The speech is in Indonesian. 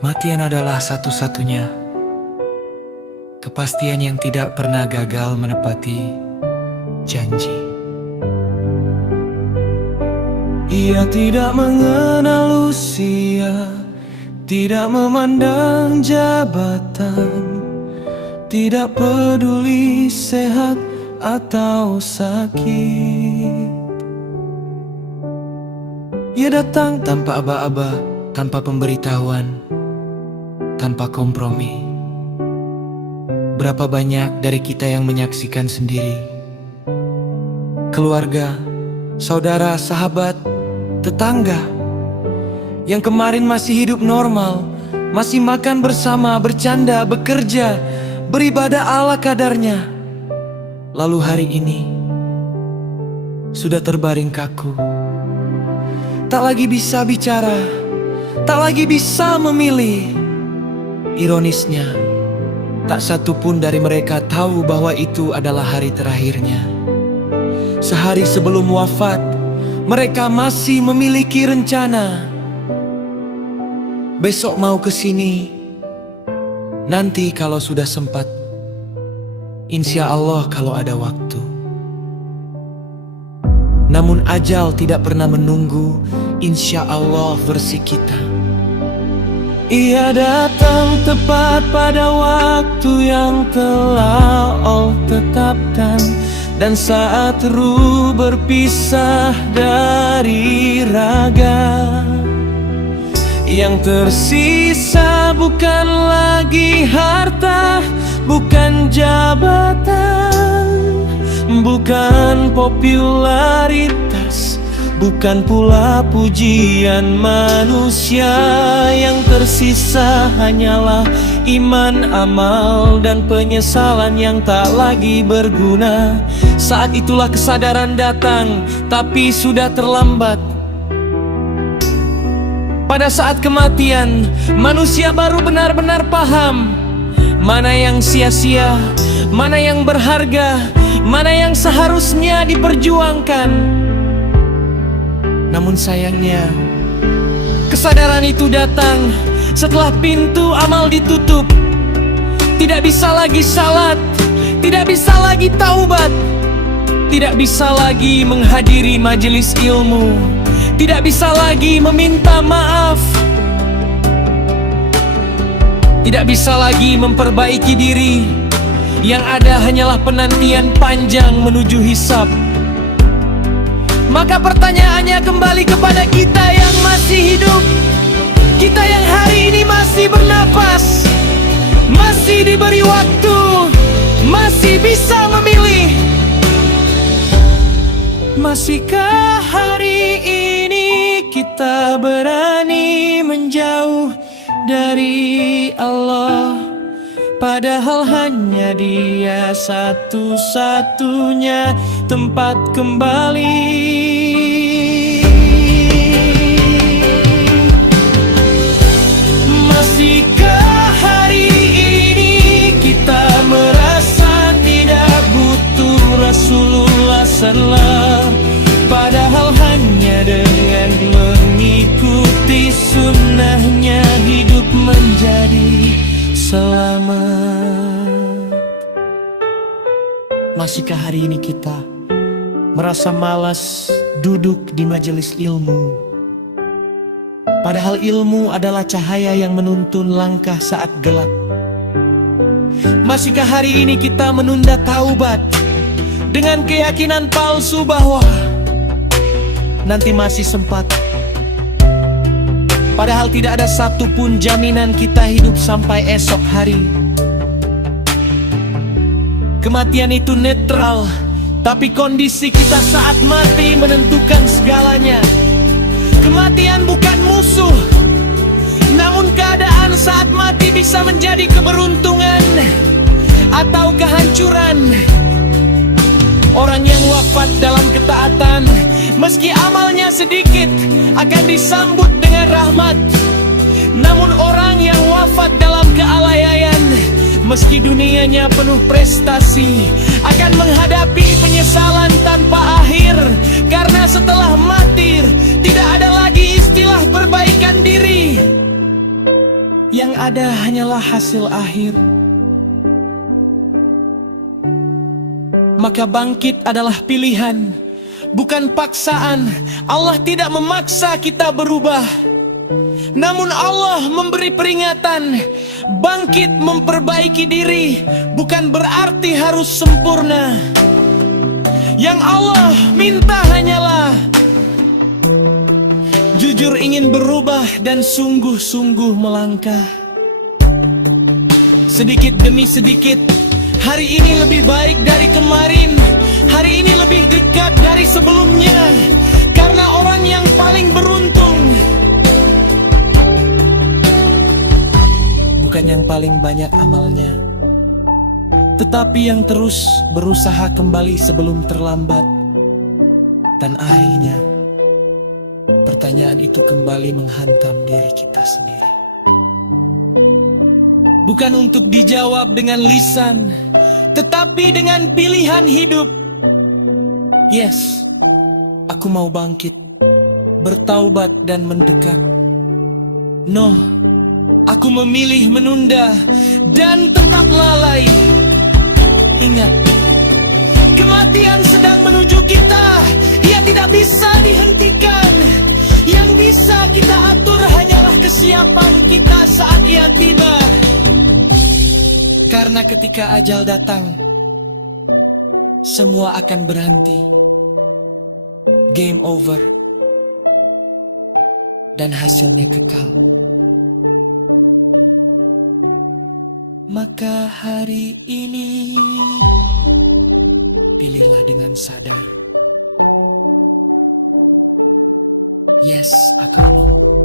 Kematian adalah satu-satunya kepastian yang tidak pernah gagal menepati janji. Ia tidak mengenal usia, tidak memandang jabatan, tidak peduli sehat atau sakit. Ia datang tanpa aba-aba, tanpa pemberitahuan, tanpa kompromi. Berapa banyak dari kita yang menyaksikan sendiri, keluarga, saudara, sahabat, tetangga yang kemarin masih hidup normal, masih makan bersama, bercanda, bekerja, beribadah ala kadarnya, lalu hari ini sudah terbaring kaku, tak lagi bisa bicara, tak lagi bisa memilih. Ironisnya, tak satu pun dari mereka tahu bahwa itu adalah hari terakhirnya. Sehari sebelum wafat, mereka masih memiliki rencana. Besok mau ke sini, nanti kalau sudah sempat, insya Allah kalau ada waktu. Namun ajal tidak pernah menunggu, insya Allah versi kita. Ia datang tepat pada waktu yang telah Allah tetapkan, dan saat ruh berpisah dari raga, yang tersisa bukan lagi harta, bukan jabatan, bukan popularitas, bukan pula pujian manusia. Yang tersisa hanyalah iman, amal, dan penyesalan yang tak lagi berguna. Saat itulah kesadaran datang, tapi sudah terlambat. Pada saat kematian, manusia baru benar-benar paham mana yang sia-sia, mana yang berharga, mana yang seharusnya diperjuangkan. Namun sayangnya, kesadaran itu datang setelah pintu amal ditutup. Tidak bisa lagi salat, tidak bisa lagi taubat, tidak bisa lagi menghadiri majelis ilmu, tidak bisa lagi meminta maaf, tidak bisa lagi memperbaiki diri. Yang ada hanyalah penantian panjang menuju hisab. Maka pertanyaannya kembali kepada kita yang masih hidup, kita yang hari ini masih bernapas, masih diberi waktu, masih bisa memilih. Masihkah hari ini kita berani menjauh dari Allah, padahal hanya Dia satu-satunya tempat kembali. Masihkah hari ini kita merasa tidak butuh Rasulullah sallallahu, padahal hanya dengan mengikuti sunnahnya hidup menjadi selamat. Masihkah hari ini kita merasa malas duduk di majelis ilmu, padahal ilmu adalah cahaya yang menuntun langkah saat gelap? Masihkah hari ini kita menunda taubat dengan keyakinan palsu bahwa nanti masih sempat, padahal tidak ada satupun jaminan kita hidup sampai esok hari? Kematian itu netral, tapi kondisi kita saat mati menentukan segalanya. Kematian bukan musuh, namun keadaan saat mati bisa menjadi keberuntungan atau kehancuran. Orang yang wafat dalam ketaatan, meski amalnya sedikit, akan disambut dengan rahmat. Namun orang yang wafat dalam kealayan, meski dunianya penuh prestasi, akan menghadapi penyesalan tanpa akhir. Karena setelah mati, tidak ada lagi istilah perbaikan diri. Yang ada hanyalah hasil akhir. Maka bangkit adalah pilihan, bukan paksaan. Allah tidak memaksa kita berubah, namun Allah memberi peringatan. Bangkit memperbaiki diri bukan berarti harus sempurna. Yang Allah minta hanyalah jujur ingin berubah dan sungguh-sungguh melangkah. Sedikit demi sedikit, hari ini lebih baik dari kemarin. Hari ini lebih dekat dari sebelumnya. Karena orang yang paling beruntung bukan yang paling banyak amalnya, tetapi yang terus berusaha kembali sebelum terlambat. Dan akhirnya pertanyaan itu kembali menghantam diri kita sendiri. Bukan untuk dijawab dengan lisan, tetapi dengan pilihan hidup. Yes, aku mau bangkit, bertaubat dan mendekat. No, aku memilih menunda dan tetap lalai. Ingat, kematian sedang menuju kita. Ia tidak bisa dihentikan. Yang bisa kita atur hanyalah kesiapan kita saat ia tiba. Karena ketika ajal datang, semua akan berhenti. Game over. Dan hasilnya kekal. Maka hari ini pilihlah dengan sadar. Yes atau no.